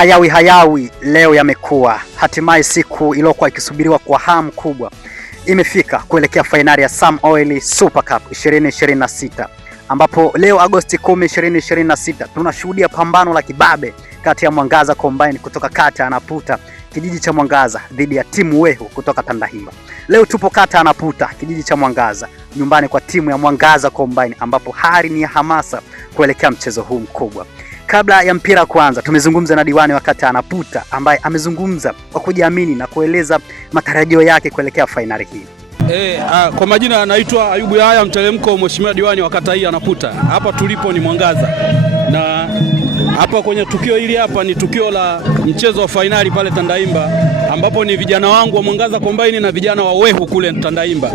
Hayawi leo yamekuwa. Hatimaye siku iliyokuwa ikisubiriwa kwa hamu kubwa imefika kuelekea fainali ya Sam Oil Super Cup 2026 ambapo leo Agosti 10, 2026 tunashuhudia pambano la kibabe kati ya Mwangaza Combine kutoka kata ya Naputa kijiji cha Mwangaza dhidi ya timu Wehu kutoka Tandahimba. Leo tupo kata ya Naputa kijiji cha Mwangaza, nyumbani kwa timu ya Mwangaza Combine ambapo hali ni ya hamasa kuelekea mchezo huu mkubwa. Kabla ya mpira kuanza, tumezungumza na diwani wa kata ya Naputa ambaye amezungumza kwa kujiamini na kueleza matarajio yake kuelekea fainali hii. Kwa majina anaitwa Ayubu Yahaya Mtelemko, mheshimiwa diwani wa kata hii ya Naputa. Hapa tulipo ni Mwangaza, na hapa kwenye tukio hili hapa ni tukio la mchezo wa fainali pale Tandahimba, ambapo ni vijana wangu wa Mwangaza Combine na vijana wa Wehu kule Tandahimba,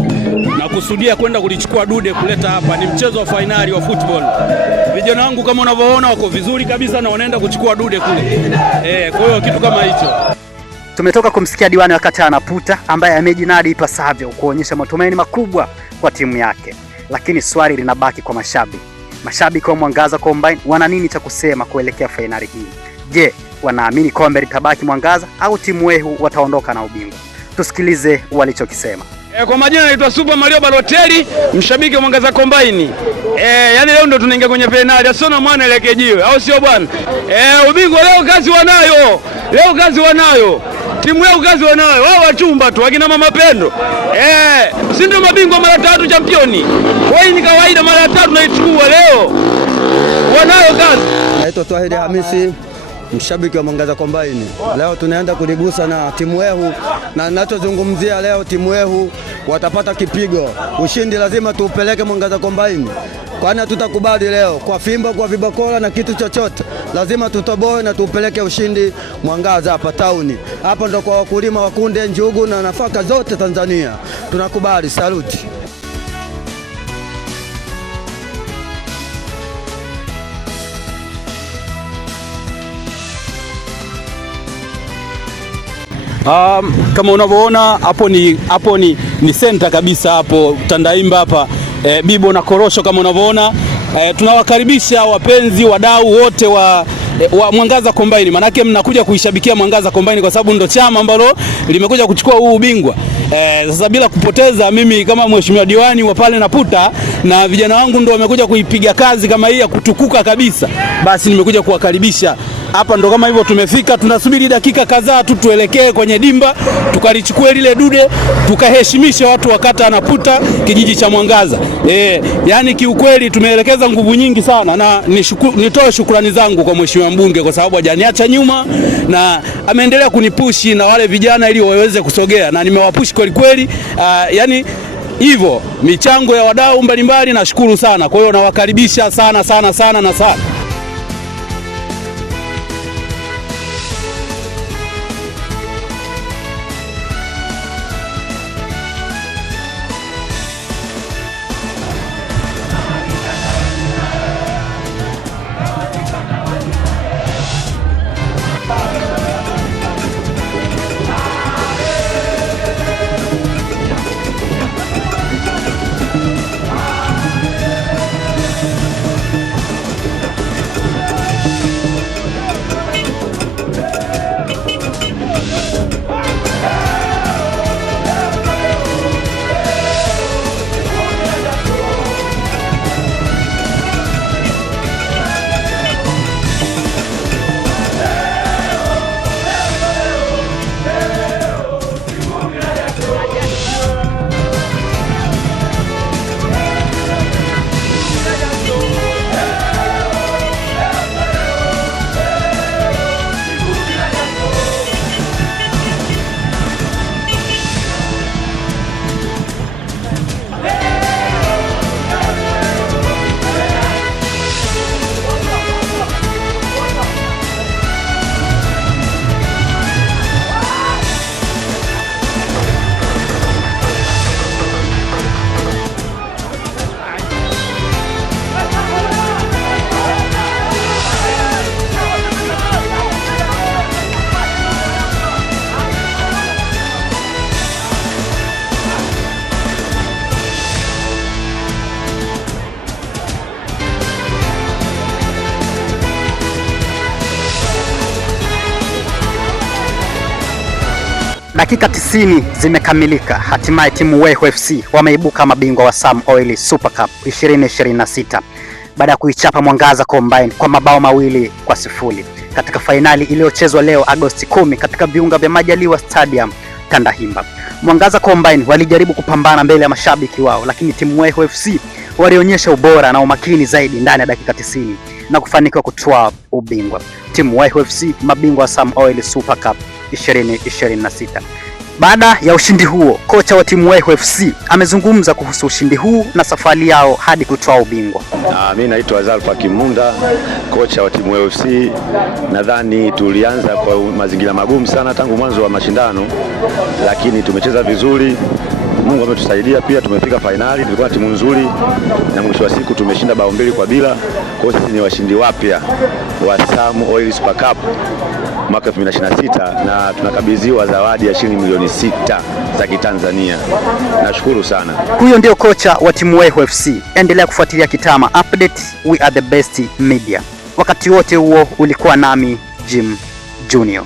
na kusudia kwenda kulichukua dude kuleta hapa. Ni mchezo wa fainali wa football. Vijana wangu kama unavyoona wako vizuri kabisa na wanaenda kuchukua dude kule. Kwa hiyo kitu kama hicho. Tumetoka kumsikia diwani wa kata ya Naputa ambaye amejinadi ipasavyo kuonyesha matumaini makubwa kwa timu yake, lakini swali linabaki kwa mashabiki. Mashabiki wa Mwangaza Combine wana nini cha kusema kuelekea fainali hii? Je, wanaamini kombe litabaki Mwangaza au timu Wehu wataondoka na ubingwa? Tusikilize walichokisema. Kwa majina naitwa Super Mario Balotelli, mshabiki wa Mwangaza Combine. Yani leo ndo tunaingia kwenye fainali, asiona mwana eleke jiwe, au sio bwana? Ubingwa leo kazi wanayo. Leo kazi wanayo. Timu yao kazi wanayo. Wao wachumba tu, akina mama Pendo. Si ndio mabingwa mara 3 championi. Kwa hiyo ni kawaida mara 3 naichukua leo. Wanayo kazi. Naitwa Twahidi Hamisi, mshabiki wa Mwangaza Combine. Leo tunaenda kuligusa na timu Wehu, na ninachozungumzia leo timu Wehu watapata kipigo. Ushindi lazima tuupeleke Mwangaza Combine, kwani hatutakubali leo kwa fimbo, kwa vibakola na kitu chochote. Lazima tutoboe na tuupeleke ushindi Mwangaza hapa tauni. Hapa ndo kwa wakulima wa kunde, njugu na nafaka zote Tanzania. Tunakubali, saluti. Kama unavyoona hapo ni center kabisa hapo Tandahimba hapa, Bibo na Korosho. Kama unavyoona tunawakaribisha wapenzi wadau wote wa Mwangaza Combine, manake mnakuja kuishabikia Mwangaza Combine kwa sababu ndo chama ambalo limekuja kuchukua huu ubingwa. Sasa bila kupoteza, mimi kama mheshimiwa diwani wa pale Naputa na vijana wangu ndo wamekuja kuipiga kazi kama hii ya kutukuka kabisa, basi nimekuja kuwakaribisha hapa. Ndo kama hivyo tumefika, tunasubiri dakika kadhaa tu tuelekee kwenye dimba tukalichukue lile dude, tukaheshimisha watu wa kata Naputa kijiji cha Mwangaza. Yani kiukweli tumeelekeza nguvu nyingi sana, na nitoe shukrani zangu kwa mheshimiwa mbunge kwa sababu hajaniacha nyuma na ameendelea kunipushi na wale vijana ili waweze kusogea, na nimewapushi kweli kweli. Yani hivyo michango ya wadau mbalimbali, nashukuru sana. Kwa hiyo nawakaribisha sana sana sana na sana. Dakika 90 zimekamilika. Hatimaye timu Wehu FC wameibuka mabingwa wa Sam Oil Super Cup 2026 baada ya kuichapa Mwangaza Combine kwa mabao 2-0 katika fainali iliyochezwa leo Agosti 10 katika viunga vya Majaliwa Stadium Tandahimba. Mwangaza Combine walijaribu kupambana mbele ya mashabiki wao, lakini timu Wehu FC walionyesha ubora na umakini zaidi ndani ya dakika 90 na kufanikiwa kutwaa ubingwa. Timu Wehu FC mabingwa wa Sam Oil Super Cup 2026. Baada ya ushindi huo, kocha wa timu Wehu FC amezungumza kuhusu ushindi huu na safari yao hadi kutoa ubingwa. Mimi naitwa Zalfa Kimunda, kocha wa timu Wehu FC. Nadhani tulianza kwa mazingira magumu sana tangu mwanzo wa mashindano, lakini tumecheza vizuri. Mungu ametusaidia, pia tumefika fainali. Tulikuwa na timu nzuri na mwisho wa siku tumeshinda 2-2. Kwa hiyo sisi ni washindi wapya wa Sam Oil Super Cup mwaka 2026 na tunakabidhiwa zawadi ya shilingi milioni 6 za Kitanzania. Nashukuru sana. Huyo ndio kocha wa timu Wehu FC. Endelea kufuatilia Kitama Update, we are the best media. Wakati wote huo ulikuwa nami Jim Junior.